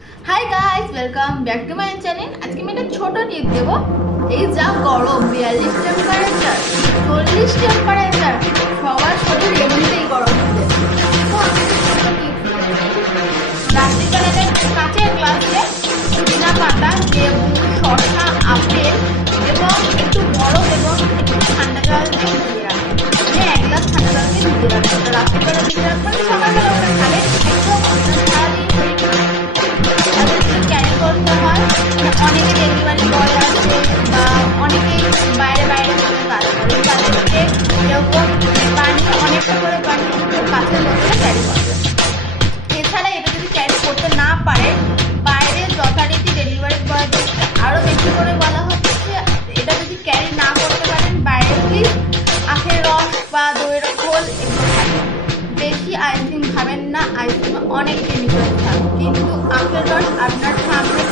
Hi guys, welcome back to my channel. আজকে আমি একটা ছোট টিপ দেবো। এই যা গরম, 42 টেম্পারেচার, 40 টেম্পারেচার, সবার শরীর এমনিতেই গরম হয়ে যাচ্ছে। তো আমি একটা ছোট টিপ রাত্রিবেলা কাঁচের গ্লাসে পুদিনা পাতা, লেবু, শসা, আপেল এবং একটু বরফ এবং একটু ঠান্ডা জল দিয়ে ভিজিয়ে রাখেন। মানে 1 গ্লাস ঠান্ডা জল দিয়ে ভিজিয়ে রাখেন। রাত্রিবেলা ভিজিয়ে রাখবেন, সকালবেলা ওটা খাবেন। একদম সারাদিন ক্যারি করতে হয়। অনেকে ডেলিভারি বয় আছে বা অনেকেই বাইরে বাইরে থেকে কাজ করে, তাদেরকে এরকম পানি অনেকটা করে পানি কাছের মধ্যে ক্যারি করবে। এছাড়া এটা যদি ক্যারি করতে না পারে, বাইরে যথারীতি ডেলিভারি বয়দেরকে আরও বেশি করে বলা হচ্ছে যে এটা যদি ক্যারি না করতে পারেন, বাইরে প্লিজ আখের রস বা দইয়ের খোল এগুলো খাবেন। বেশি আইসক্রিম খাবেন না, আইসক্রিমে অনেক কেমিক্যাল থাকে, কিন্তু আখের রস আপনার সামনে